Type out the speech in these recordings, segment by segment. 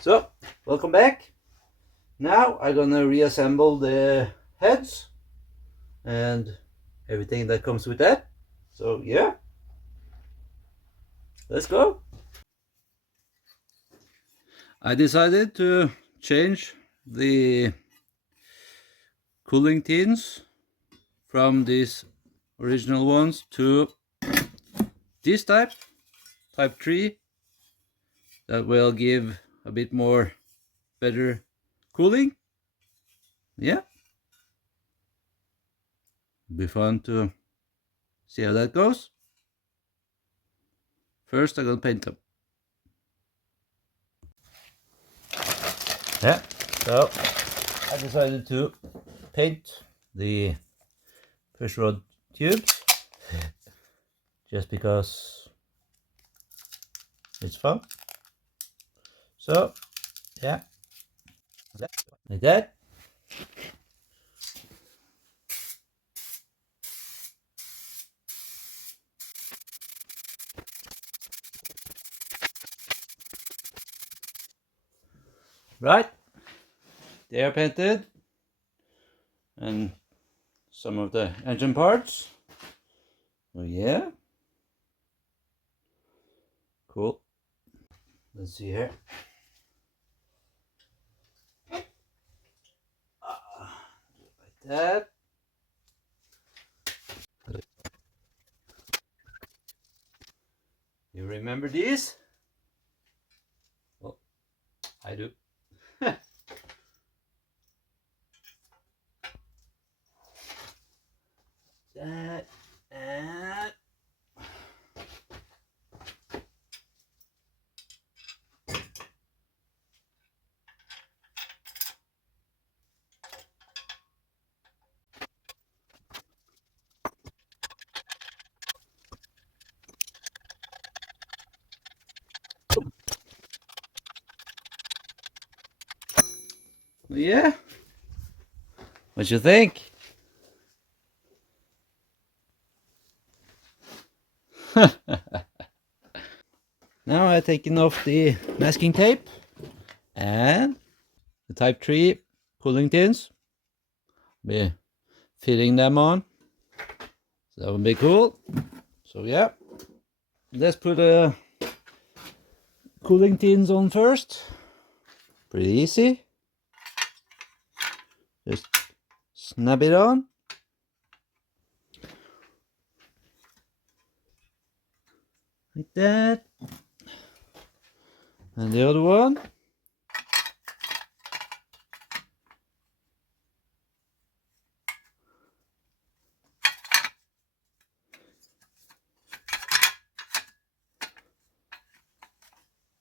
So, welcome back. Now I'm gonna reassemble the heads and everything that comes with that. So yeah, let's go. I decided to change the cooling tins from these original ones to this type 3, that will give a bit more better cooling. Yeah, be fun to see how that goes. First I'm gonna paint them. Yeah, so I decided to paint the push rod tubes just because it's fun. So yeah, like that. Right, they are painted, and some of the engine parts. Oh yeah, cool. Let's see here. Like that. You remember these? Well, I do. That and yeah. What you think? Now I've taken off the masking tape and the type 3 cooling tins. Be fitting them on. So that would be cool. So yeah, let's put the cooling tins on first. Pretty easy. Just snap it on. Like that. And the other one.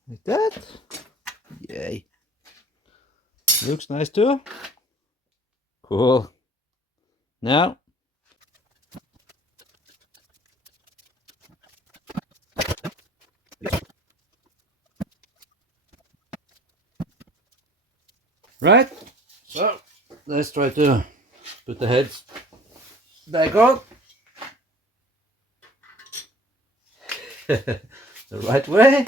Like that. Yay. Looks nice too. Cool. Now, right? So, let's try to put the heads back on. The right way.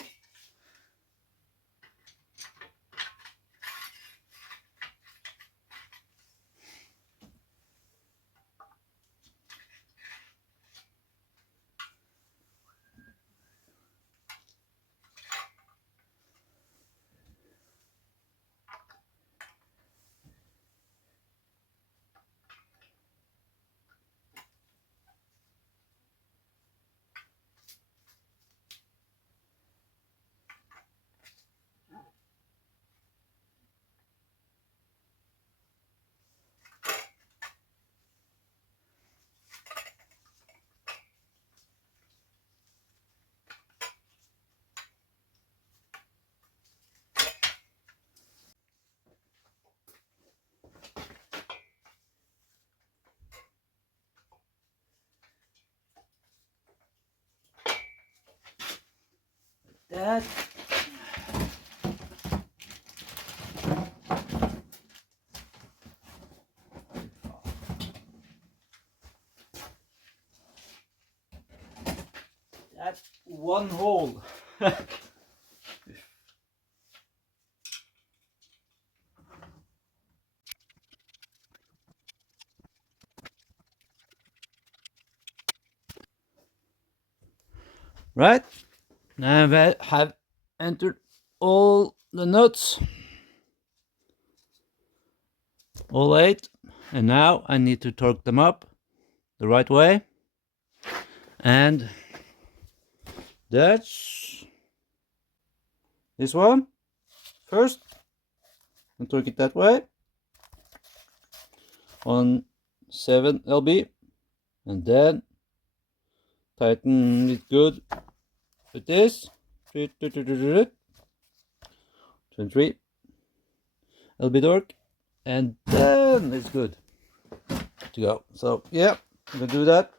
That. That's one hole. Right? Now I have entered all the nuts, all 8, and now I need to torque them up the right way, and that's this one first, and torque it that way on 7 lb, and then tighten it good with this 23 lb torque, and then it's good to go. So yeah, I'm gonna do that.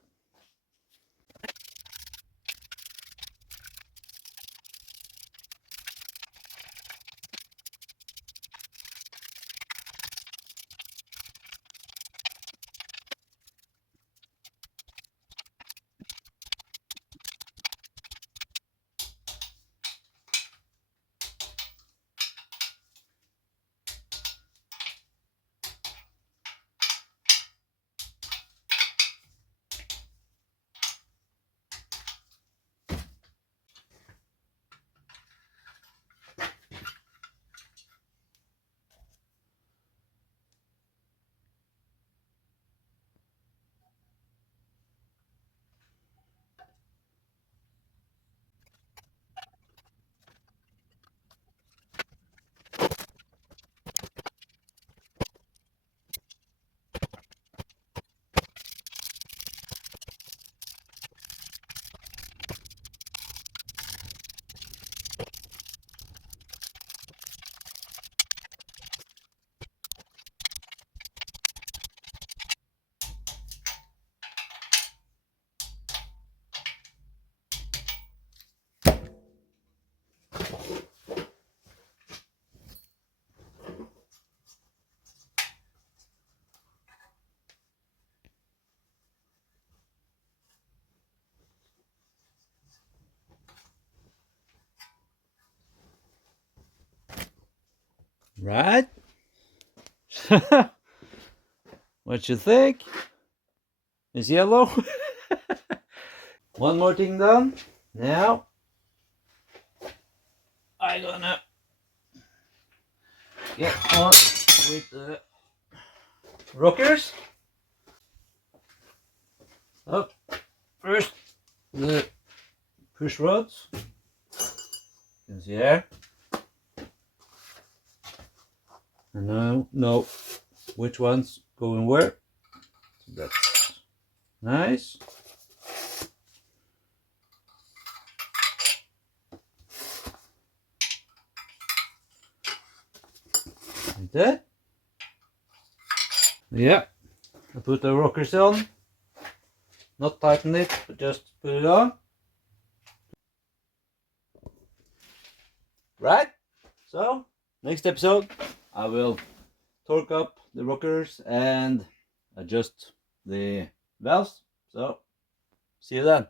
Right? What you think? Is yellow? One more thing done. Now I gonna get on with the rockers. Up first, the push rods. You can see here. I now know which ones going where. So that's nice. Like that. Yeah. I put the rockers on. Not tighten it, but just put it on. Right? So, next episode, I will torque up the rockers and adjust the valves. So, see you then.